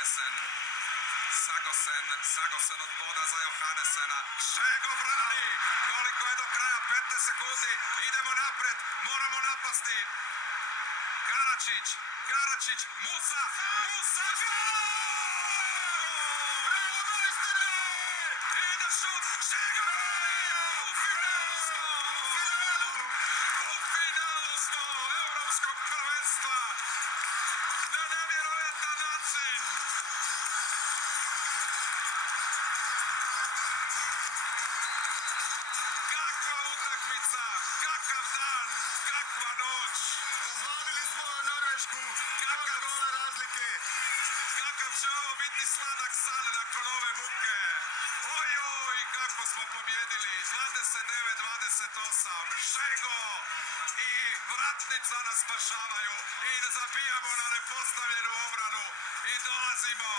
Johannesen. Sagosen od poda za Johannesena. Šego brani! Koliko je do kraja? 15 sekundi. Idemo napred. Moramo napasti. Karačić, Musa! Ide šut! Šego! U finalu smo Evropskog prvenstva! Na nevjerojatan način! Kakva utakmica, kakav dan, kakva noć. Razvalili smo Norvešku, kakav gole razlike. Kakav će ovo biti sladak san nakon ove muke. Ojoj, kako smo pobjedili. 29-28. Šego i vratnica nas spašavaju. I zabijamo na nepostavljenu obranu. I dolazimo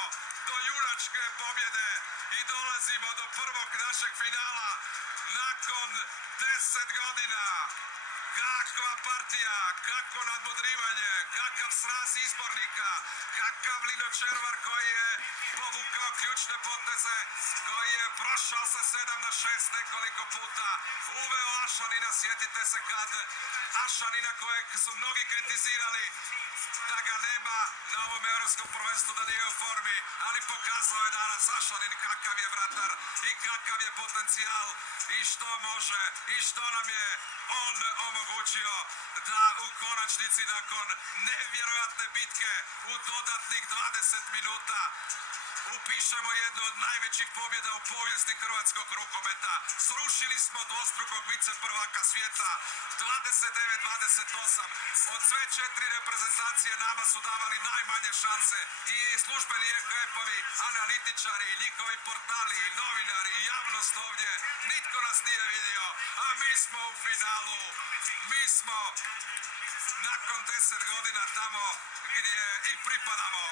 do junačke pobjede. I dolazimo do prvog našeg finala. Nakon 10 godina. Kakva partija, kakvo nadmudrivanje, kakav sraz izbornika, kakav Lino Červar koji je povukao ključne poteze, koji je prošao sa 7-6 nekoliko puta, uveo Ašanina, sjetite se kad Ašanina kojeg su mnogi kritizirali da ga nema na ovom europskom prvenstvu, da nije u formi, ali pokazao je danas Ašanin kakav je vratar i kakav je potencijal i što može i što nam je on omogućio da u konačnici nakon nevjerojatne bitke u dodatnih 20 minuta upišemo jednu od najvećih pobjeda u povijesti hrvatskog rukometa. Srušili smo dvostrukog viceprvaka svijeta 29-28. Od sve 4 reprezentacije nama su davali najmanje šanse i službeni EHF-ovi, analitičari, njihovi portali, novinari i javnost ovdje. Nitko nas nije vidio, a mi smo u finalu. Mi smo nakon 10 godina tamo gdje i pripadamo.